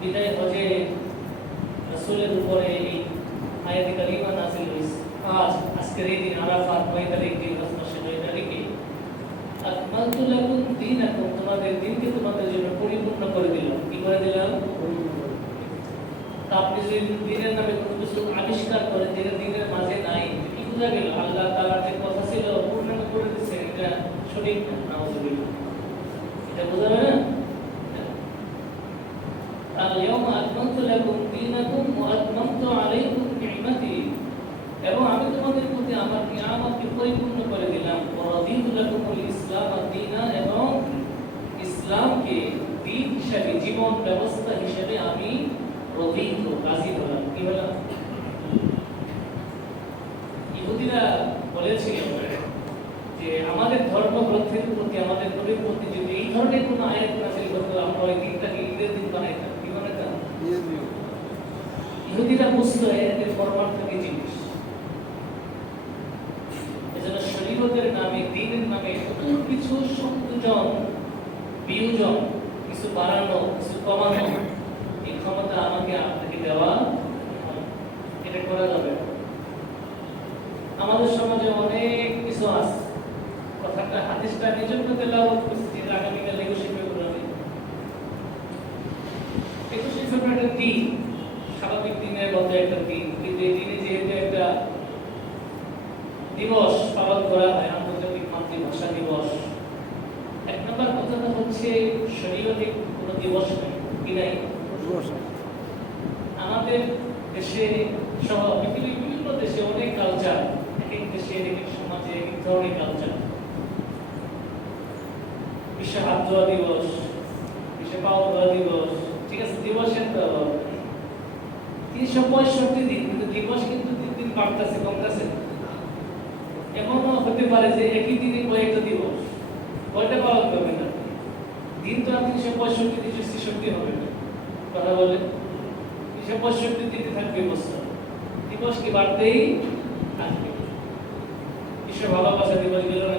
বিদায় হজে রাসূলের উপরে এই আয়াতে কারিমা নাযিল হয়েছে। আজ আজকের এই দিন আরাফাত নয় তারিখ দিন মাসে নয় তারিখে আকমালতু লাকুম দীনাকুম, তোমাদের দিনকে তোমাদের জন্য পরিপূর্ণ করে দিলাম। কি করে দিলাম? আপনি যদি দিনের নামে কোনো কিছু আবিষ্কার করেন যেটা দিনের মাঝে নাই কি বোঝা গেল? আল্লাহ তাআলার যে কথা ছিল পূর্ণাঙ্গ করে দিচ্ছে এটা সঠিক না? এটা বোঝা যাবে না أكملت لكم دينكم وأتممت عليكم نعمتي এবং আমি তোমাদের প্রতি আমার নিয়ামতকে পরিপূর্ণ করে দিলাম ওয়ারাদিতু লাকুমুল ইসলাম দীনা এবং ইসলামকে দিন হিসাবে জীবন ব্যবস্থা হিসেবে আমি রদিত রাজি হলাম কি হলাম ইহুদিরা বলেছিল যে আমাদের ধর্মগ্রন্থের প্রতি আমাদের নবীর প্রতি যদি এই ধরনের কোনো আয়াত নাযিল হতো আমরা ওই দিনটাকে ঈদের দিন বানাইতাম কি বানাইতাম ইহুদিরা এতে এদের থাকে জিনিস। এজন্য শরীরের নামে, দিনের নামে নতুন কিছু সংযোজন, বিয়োজন, কিছু বাড়ানো, কিছু কমানো এই ক্ষমতা আমাকে আপনাকে দেওয়া এটা করা যাবে না। আমাদের সমাজে অনেক কিছু আছে কথাটা হাদিসটা নিজের মধ্যে লাভ করছি যে আগামীকাল একুশে ফেব্রুয়ারি একুশে ফেব্রুয়ারি দিন স্বাভাবিক দিনের মধ্যে একটা দিন কিন্তু এই দিনে যেহেতু একটা দিবস পালন করা হয় আন্তর্জাতিক মাতৃভাষা দিবস এক নম্বর কথাটা হচ্ছে শরীয়তে কোনো দিবস নেই কি নাই আমাদের দেশে সহ পৃথিবীর বিভিন্ন দেশে অনেক কালচার এক এক দেশে এক এক সমাজে এক এক ধরনের কালচার। বিশ্ব হাত ধোয়া দিবস, বিশ্ব পাও ধোয়া দিবস, ঠিক আছে, দিবসের তিনশো পঁয়ষট্টি দিন, কিন্তু দিবস কিন্তু দিন দিন বাড়তেছে, কমতেছে এমনও হতে পারে যে একই দিনে কয়েকটা দিবস। কয়টা পালন করবেন না দিন তো আর তিনশো পঁয়ষট্টি, তিনশো ছেষট্টি হবে না। কথা বলে? তিনশো পঁয়ষট্টি দিনে থাকবে বছর। দিবস কি বাড়তেই থাকবে বিশ্ব ভালোবাসা দিবস গেল না?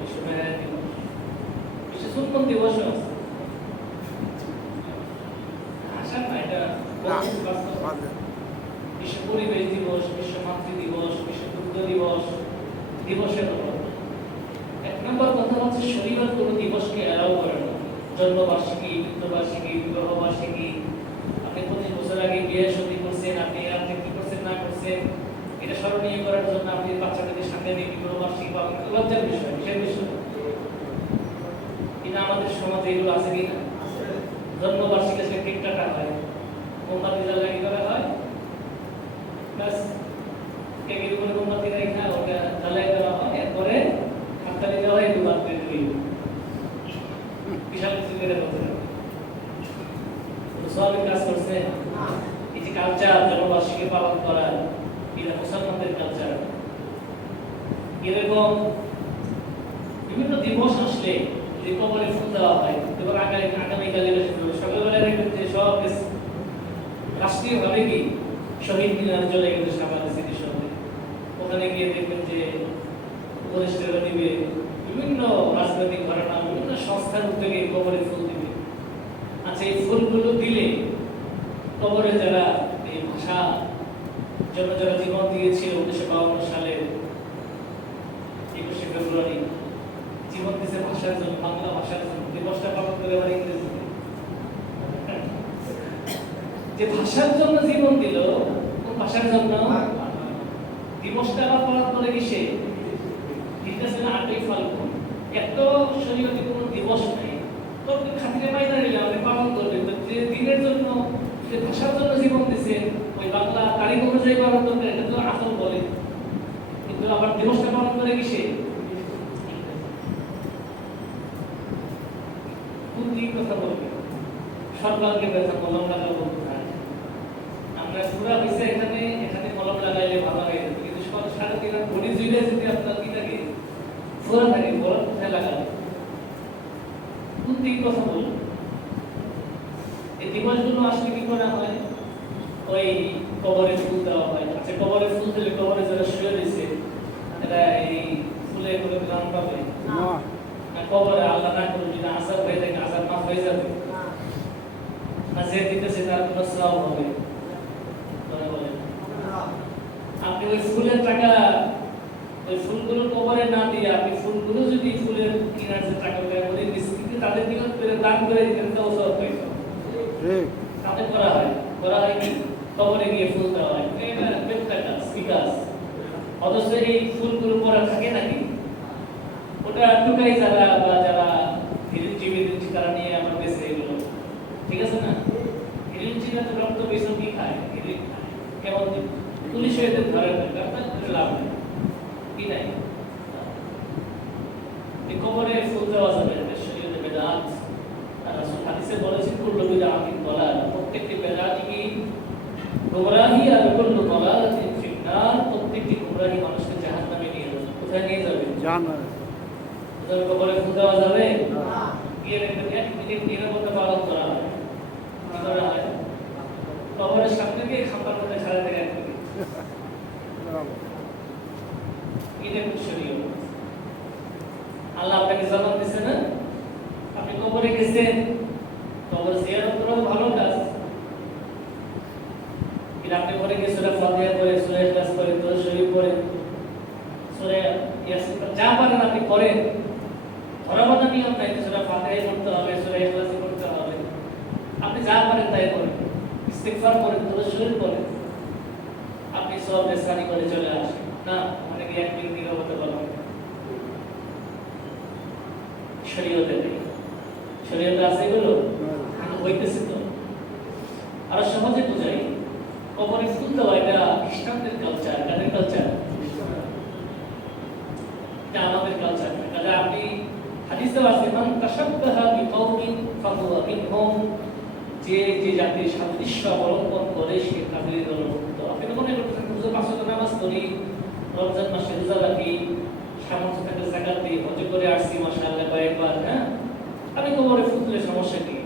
বিশ্ব মেহের দিবস বিশ্ব সুন্দর দিবসও আছে আশা না এটা বাস্তব। বিশ্ব পরিবেশ দিবস বিশ্ব মাতৃ দিবস বিশ্ব দুগ্ধ দিবস দিবসের উপর এক নম্বর কথা হচ্ছে শরীরের কোনো দিবসকে অ্যালাউ করে না জন্মবার্ষিকী মৃত্যুবার্ষিকী বিবাহ বার্ষিকী আপনি পঁচিশ বছর আগে বিয়ে শাদী করছেন আপনি আপনি কি করছেন না করছেন এটা স্মরণীয় করার জন্য আপনি বাচ্চাদের সামনে নিয়ে বিবাহ বার্ষিকী পাবেন লজ্জার বিষয় কিসের বিষয় কিন্তু আমাদের সমাজে এগুলো আছে কিনা জন্মবার্ষিকী আজকে কেক কাটা হয়। মোমবাতি জ্বালানি করা হয়? প্লাস কেকের উপরে মোমবাতি রেখা ওটা জ্বালাই দেওয়া হয়। এরপরে হাততালি দেওয়া হয়, দুবার দুই বিশাল কিছু করে বলতে হবে। সব কাজ করছে। এই যে কালচার জন্মবার্ষিকী পালন করা এটা মুসলমানদের কালচার এরকম বিভিন্ন দিবস আসলে যদি কবরে ফুল দেওয়া হয়। এবার আগামী আগামীকালে সকালবেলা দেখবেন যে সব রাষ্ট্রীয় ভাবে কি শহীদ মিনার চলে গেছে সামান্য স্মৃতিসৌধে ওখানে গিয়ে দেখবেন যে উপদেষ্টারা দিবে বিভিন্ন রাজনৈতিক ঘটনা বিভিন্ন সংস্থার উদ্যোগে কবরে ফুল দিবে। আচ্ছা এই ফুলগুলো দিলে কবরে যারা এই ভাষা জন্য যারা জীবন দিয়েছিল উনিশশো বাউন্ন সালে ভাষার জন্য বাংলা ভাষার জন্য দিবসটা পালন করে আমার ইংরেজি। যে ভাষার জন্য জীবন দিল কোন ভাষার জন্য? হ্যাঁ। দিবসটা আবার পালন করে আটই ফাল্গুন। এত কোনো দিবস নেই। তো খাতিরে পাইনা নিলে আপনি পালন করবেন যে দিনের জন্য যে ভাষার জন্য জীবন দিছে ওই বাংলা তারিখ অনুযায়ী পালন করবেন এটা তো আসল বলে। কিন্তু আবার দিবসটা পালন করে কিসে? কোন দিক কথা বলবে? সরকারকে ব্যথা কলম লাগাবো কোথায়? আমরা পুরা বিষয় এখানে এখানে কলম লাগাইলে ভালো হয়ে। যেত কিন্তু সাড়ে তিন ঘড়ি জুড়ে যদি আপনার কি থাকে? পুরা থাকে কলম কোথায় লাগাবে? কোন দিক কথা বলব? এই দিবসগুলো আসলে কি করা হয়? ওই কবরে ফুল দেওয়া হয়। আচ্ছা কবরে ফুল দিলে কবরে যারা শুয়ে দিছে এরা এই ফুলে করে গ্রাম পাবে? না কবরে আল্লাহ না করে যদি আসার হয়ে থাকে আসার মাফ হয়ে যাবে। না যে দিতেছে তার কোনো শ্রাব হবে। আপনি ওই ফুলের টাকা ওই ফুলগুলো কবরে না দিয়ে আপনি ফুলগুলো যদি ফুলের কেনার যে টাকা ব্যয় করে মিস্ত্রিকে তাদের নিকট করে দান করে দিতেন তাও সব পাইতো ঠিক। তাতে করা হয়। করা হয় কি? কবরে গিয়ে ফুল দেওয়া হয়। এটা অথচ এই ফুলগুলো পরা থাকে নাকি? ওটা টুকাই যারা বা যারা হিরিন জীবিত তারা নিয়ে আমার দেশে এগুলো ঠিক আছে না? হিরিন চিনা তো রক্ত বেসন কি খায়? হিরিন খায়। কেমন পুলিশ হয়ে ধরে আপনার লাভ নেই। কি নাই কবরে ফুল দেওয়া যাবে শরীরে বেদাত হাদিসে বলেছেন কুল্লু বিদআতিন দালাল, প্রত্যেকটি বেদাতই কি গোমরাহি আর কুল্লু দালালাতিন ফিন্নার, প্রত্যেকটি গোমরাহি মানুষকে জাহান্নামে নিয়ে যাবে। কোথায় নিয়ে যাবে? জান আল্লাহ আপনাকে জবাব দিছে না? আপনি কবরে গেছেন কবর জিয়ারত করা তো ভালো কাজ কিন্তু আপনি পরে গিয়ে সূরা ফাতিহা করে সূরা ইখলাস করে দরুদ শরীফ করে সূরা ইয়াসিন পড়ে, যা পারেন আপনি করেন ধরাবাধা নিয়ম নাই সূরা ফাতিহা করতে হবে সূরা ইখলাস করতে হবে। আপনি যা পারেন তাই করেন। ইস্তিগফার করেন দরুদ শরীফ করেন। আপনি সব বেসারি করে চলে আসেন। না অনেকে এক মিনিট নীরবতা বলেন শরীয়তে নেই। শরীয়তে আছে এগুলো? এখন হইতেছে তো। আরও সহজে বোঝাই। কবরে ফুল দেওয়া এটা খ্রিস্টানদের কালচার কাদের কালচার এটা আমাদের কালচার কাজে আপনি হাদিসে আছে মান তাশাব্বাহা বিকাউমিন ফাহুয়া মিনহুম যে যে জাতির সাদৃশ্য অবলম্বন করে সে তাদের দলভুক্ত আপনি তো মনে করতেছেন, হুজুর পাঁচ ওয়াক্ত নামাজ পড়ি, রমজান মাসে রোজা রাখি সামর্থ্য থাকলে জাকাত দিই হজ করে আসছি, মাশাআল্লাহ কয়েকবার হ্যাঁ? আমি কবরে ফুল দিলে সমস্যা কি?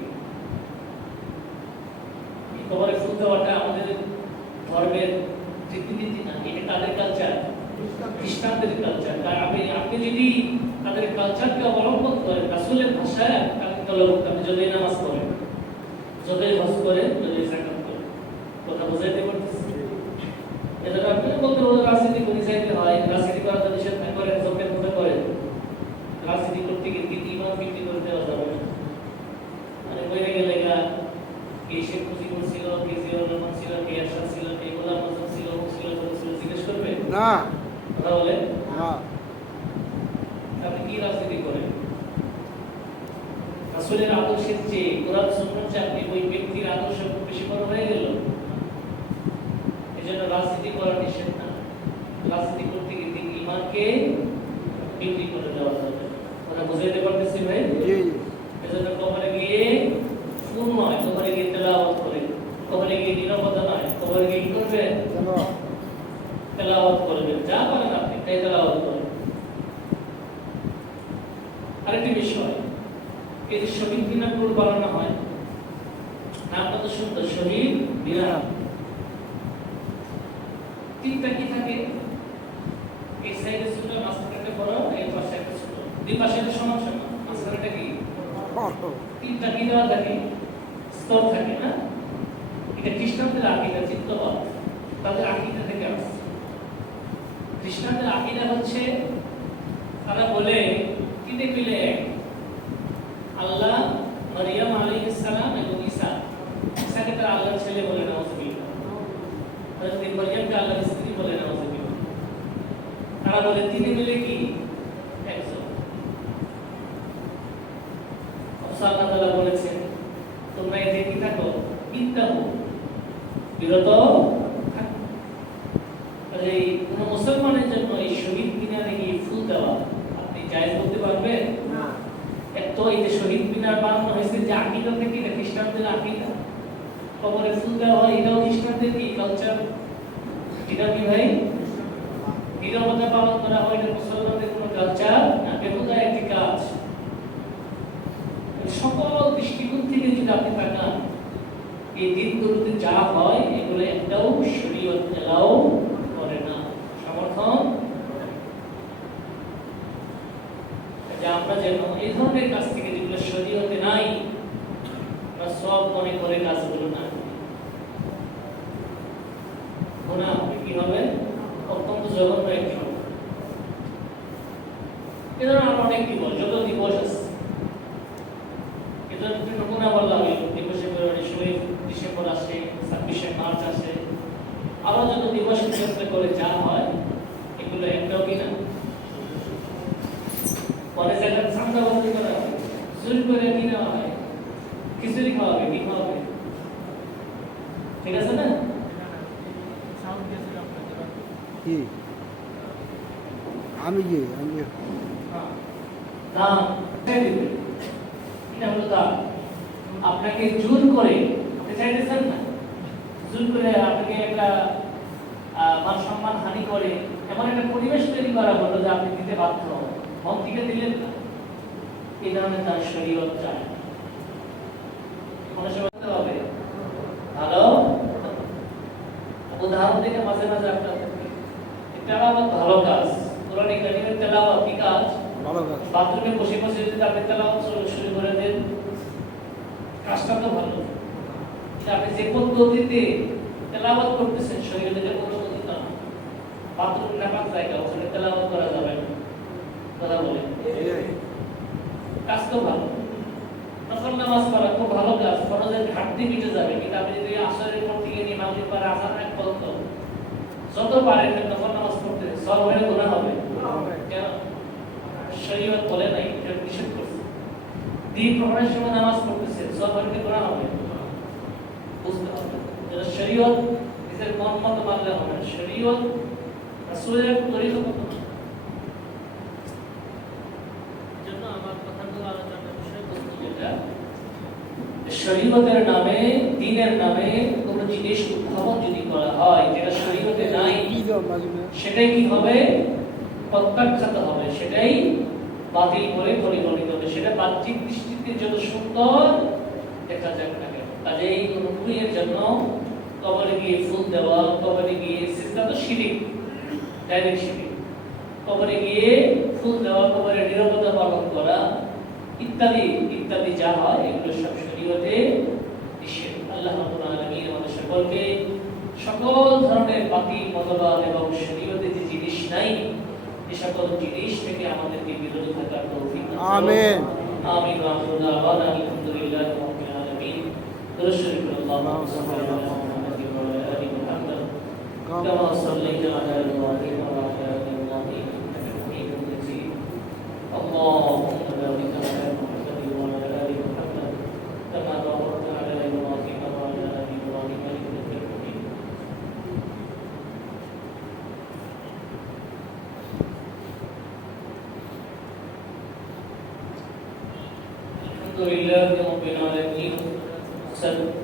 কবরে ফুল দেওয়াটা আমাদের ধর্মের রীতিনীতি না, এটা তাদের কালচার খ্রিস্টানদের কালচার তাই আপনি আপনি যদি তাদের কালচারকে অবলম্বন করেন রাসূলের ভাষায় যদি নামাজ পড়েন যদি হজ করেন যদি জাকাত করেন কথা বুঝাইতে পারতেছি? আপনি বলতে বলতে রাজনীতি করে চাইতে হয় রাজনীতি করা তো নিষেধ না জোকের মধ্যে করেন রাজনীতি করতে গিয়ে ইমান বিক্রি করে দেওয়া যাবে? না মানে বইরে গেলে গা কে শেখ মুজিবুর ছিল কে জিয়াউর রহমান ছিল কে এরশাদ ছিল কে গোলাম আজম ছিল ছিল ছিল জিজ্ঞেস করবে? না। কথা বলে না। কি রাজনীতি করেন রাসূলের আদর্শের চেয়ে কোরআন চেয়ে আপনি ওই ব্যক্তির আদর্শ বেশি বড় হয়ে গেল এজন্য রাজনীতি করা নিষেধ না। রাজনীতি করতে গিয়ে ইমানকে বিক্রি করে দেওয়া যাবে। কথা বুঝাইতে পারতেছি ভাই? এজন্য কবরে গিয়ে ফুল নয় কবরে গিয়ে তেলাওয়াত করে। কবরে গিয়ে নিরাপত্তা নয় কবরে গিয়ে কি করবেন? তেলাওয়াত। করবেন। যা পারেন আপনি তাই তেলাওয়াত করবেন আরেকটি বিষয় এই যে শহীদ দিনাজপুর বানানো হয় নামটা তো সুন্দর শহীদ দিনাজ তিনটা কি থাকে এই সাইডে ছোট মাঝখানে বড় এই পাশে একটা ছোট দুই পাশে একটা সমান সমান মাঝখানেটা কি তিনটা কি দেওয়া থাকে স্তর থাকে না? এটা খ্রিস্টানদের আকিদা, চিত্তবাদ। তাদের আকিদা থেকে আসছে। খ্রিস্টানদের আকিদা হচ্ছে, তারা বলে তিনে মিলে এক? আল্লাহ মারিয়াম আলাইহিস সালাম এবং ঈসা। ঈসাকে তারা আল্লাহর ছেলে বলে, নাউজুবিল্লাহ। হযরত মারিয়ামকে আল্লাহর স্ত্রী বলে, নাউজুবিল্লাহ। তারা বলে, তিনি মিলে কি একজন অথচ আল্লাহ তাআলা বলেছেন তোমরা এতে কি থাকো বিরত কোনো মুসলমানের জন্য এই শহীদ জায়েজ বলতে পারবে এত এই যে শহীদ মিনার বানানো হয়েছে যে আকিদা থেকে এটা খ্রিস্টানদের আকিদা কবরে ফুল দেওয়া হয় এটাও খ্রিস্টানদের কি কালচার এটা কি ভাই? নিরবতা পালন করা হয় এটা মুসলমানদের কোনো কালচার না বেহুদা একটি কাজ। সকল দৃষ্টিকোণ থেকে যদি আপনি তাকান এই দিনগুলোতে যা হয়, এগুলো একটাও শরীয়ত এলাও করে না। সমর্থন আমরা যেন এই ধরনের কাজ থেকে যেগুলো শরীয়তে নাই, আমরা সব মনে করে কাজগুলো না। গুনাহ হবে কি হবে? অত্যন্ত জঘন্য একটি হবে এ ধরনের আরও অনেক দিবস, যত দিবস আছে এজন্য একটু নমুনা বললাম এই দিবসে ফেব্রুয়ারি ষোলোই ডিসেম্বর আসে ছাব্বিশে মার্চ আসে। আরও যত দিবস করে যা হয় এগুলো একটাও কিনা পরে জায়গায় ঠান্ডা করা হয় জোর করে কি নেওয়া হয়? খিচুড়ি খাওয়াবে কি খাওয়াবে ঠিক আছে না? আমি আমি। দাম এটা হলো দাম আপনাকে জোর করে চাইতেছেন না জোর করে আপনাকে একটা মান সম্মান হানি করে এমন একটা পরিবেশ তৈরি করা হলো যে আপনি দিতে বাধ্য। মন থেকে দিলেন না। এই ধরনের তার শরীয়ত চায়। মনে করতে হবে। ভালো উদাহরণ থেকে মাঝে মাঝে আপনাদেরকে তেলাওয়াত ভালো কাজ। কোরআন কারিমের তেলাওয়াত কি কাজ? ভালো কাজ। বাথরুমে বসে বসে যদি আপনি তেলাওয়াত শুরু করে দেন কাজটা তো ভালো। আপনি যে পদ্ধতিতে তেলাওয়াত করতেছেন শরীরে যে অনুমতি না, বাথরুম নাপাক জায়গা, ওখানে তেলাওয়াত করা যাবে না। কথা বলে। কাজ তো ভালো। নফল নামাজ পড়া খুব ভালো কাজ, ফরজের ঘাটতি মিটে যাবে। কিন্তু আপনি যদি আসরের পর থেকে নিয়ে মাগরিব পরে আসার এক পর্যন্ত যত পারেন নফল নামাজ পড়তে সব হয়ে গুনাহ হবে। কেন? শরীয়ত বলে নাই, এটা নিষেধ করছে। দিন প্রহরের সময় নামাজ পড়তেছে সব হয়ে গুনাহ হবে? বুঝতে হবে। যেটা শরীয়ত নিজের মন মতো মানলে হবে না। শরীয়ত রাসূলের তরিকা মতো। জন্য আমার কথাগুলো আলোচনার বিষয়বস্তু যেটা শরীয়তের নামে নামে কোনো জিনিস উদ্ভাবন যদি করা হয় যেটা শরীয়তে নাই সেটাই কি হবে? প্রত্যাখ্যাত হবে। সেটাই বাতিল করে পরিগণিত হবে। সেটা বাহ্যিক দৃষ্টিতে যত সুন্দর দেখা যাক না কেন। কাজেই কোনো কুইয়ের জন্য কবরে গিয়ে ফুল দেওয়া কবরে গিয়ে সিজদা তো শিরিক ডাইরেক্ট শিরিক। কবরে গিয়ে ফুল দেওয়া কবরে নিরাপত্তা পালন করা ইত্যাদি ইত্যাদি যা হয় এগুলো সব শরীয়তে নিষেধ। আল্লাহ রাব্বুল আলামিন আমাদের সকলকে সকল ধরনের বাকি মতবাদ এবং শরীয়তে যে জিনিস নাই এ সকল জিনিস থেকে আমাদেরকে বিরত থাকার তৌফিক আমিন। আমিন ওয়া আলহামদুলিল্লাহি। لا شريك له. اللهم صل على محمد وعلى آل محمد. كما صليت على إبراهيم وعلى آل إبراهيم إنك حميد مجيد. اللهم بارك على محمد وعلى آل محمد. كما باركت على إبراهيم وعلى آل إبراهيم إنك حميد الحمد لله رب العالمين. seven.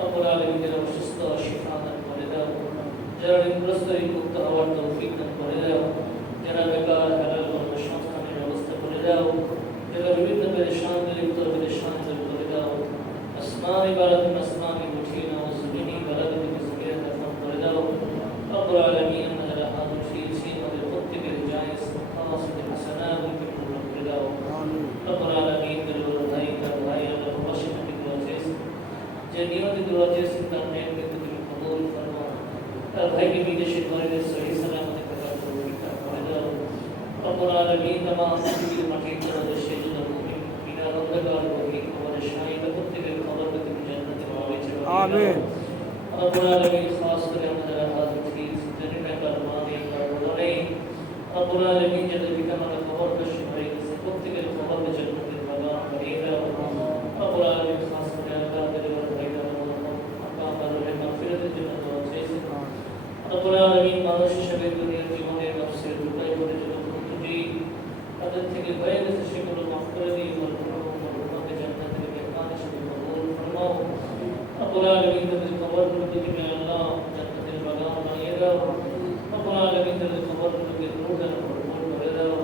রব্বুল আলামিন যেন শিফা দান করে দাও। যারা ঋণগ্রস্ত মুক্ত হওয়ার তৌফিক দান করে দাও। যারা বেকার বেকার কর্মসংস্থানের ব্যবস্থা করে দাও। যারা বিভিন্ন পেরেশান লিপ্ত পেরেশান দূর করে দাও। আসমান ইবারত তার ভাইকে বিদেশে ঘরে সহি সালামতে করে দাও পৃথিবীর অন্ধকার গভীর প্রত্যেকের কবরকে তুমি খাস করে আমাদের হাজির জানি যাদের গেছে প্রত্যেকের কবরকে জান্নাতের বাগান বানিয়ে দাও রব্বুল আলামিন খাস করে আমাদের ভাইরা আপা আমাদের মাগফিরাতের জন্য দোয়া চাইছেন রব্বুল আলামিন মানুষ হিসেবে দুনিয়ার জীবনের নফসের দুটাই করে যত ত্রুটি তাদের থেকে হয়ে গেছে সেগুলো মাফ করে দিয়ে মরহুমাকে জান্নাতের মেহমান হিসেবে কবুল ফরমাও রব্বুল আলামিন তাদের কবরগুলোকে তুমি আল্লাহ জান্নাতের বাগান বানিয়ে দাও রব্বুল আলামিন তাদের কবরগুলোকে নূর দ্বারা ভরপুর করে দাও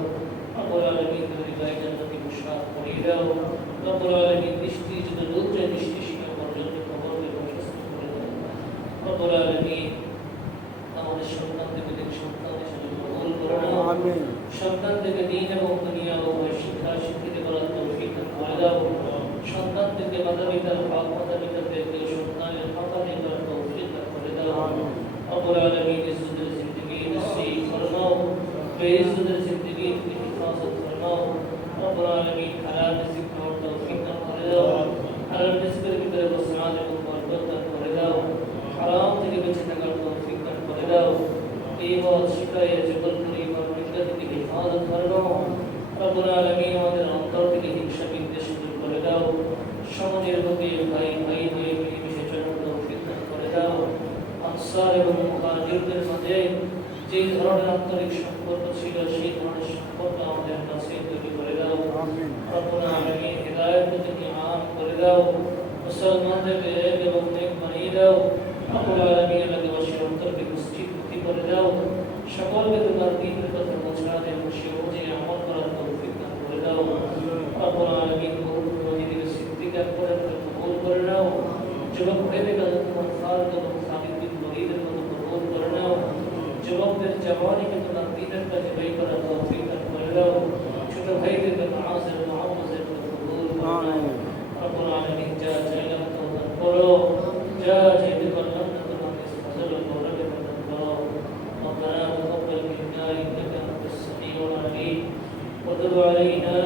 রব্বুল আলামিন তাদের গায়ে জান্নাতি পোশাক পরিয়ে দাও রব্বুল আলামিন দৃষ্টি যত দূর যায় দৃষ্টি শিকার পর্যন্ত কবরকে প্রশস্ত করে দাও রব্বুল আলামিন আমাদের সন্তানদেরকে দিন সন্তান হিসেবে কবুল করে নাও আমিন সন্তান থেকে দিন এবং দুনিয়া ও শিক্ষা শিক্ষিত করার সন্তান থেকে মাতা পিতার হক মাতা পিতাদেরকে সন্তানের আদায় করার তৌফিক করে দাও। অপর আলমী ইজ্জতের জিন্দগি নসিব ফরমাও বেইজ্জতের জিন্দগি ফরমাও অপর আলমী হালাল রিজিক খাওয়ার তৌফিক দান করে দাও হালাল রিজিকের ভিতরে বসরাত এবং বরকত দান করে দাও হারাম থেকে বেঁচে থাকার তৌফিক দান করে দাও এই মত শিখাইয়া জগৎ করি মর্মিকা থেকে হিফাজত ফরমাও রব্বুল আলামিন আমাদের অন্তর থেকে হিংসা বিদ্বেষ দূর করে দাও সমাজের প্রতি ভাই ভাই হয়ে মিলেমিশে চলার তৌফিক দান করে দাও আনসার এবং মুহাজিরদের মাঝে যে ধরনের আন্তরিক সম্পর্ক ছিল সেই ধরনের সম্পর্ক আমাদের কাছে তৈরি করে দাও। আমিন। রব্বুল আলামিন হিদায়াত থেকে আম করে দাও। মুসলমানদেরকে এক এবং নেক বানিয়ে দাও। রব্বুল আলামিন এলাকাবাসীর অন্তরকে মসজিদ মুক্তি করে দাও। সকলকে তোমার দিনের কথা পৌঁছা দেন সে অনুযায়ী আমল করার তৌফিক দান করে দাও রব্বুল আলামিন মসজিদের সিদ্দিকার করে কবুল করে নাও যুবক ভাইদের কাছে তোমার ফারুক এবং খালিদ বিন ওয়ালিদের মতো কবুল করে নাও যুবকদের জওয়ানিকে তোমার দিনের কাছে ব্যয় করার তৌফিক দান করে দাও ছোট ভাইদের কাছে আজের মুহাম্মদের মতো কবুল করে নাও আমিন। রব্বুল আলামিন যা চাইলাম তোমার করো যা চাইতে পারলাম না তোমার কাছে ফজল ও করবে প্রদান করো ربنا تقبل منا انك انت السميع العليم وتب علينا انك انت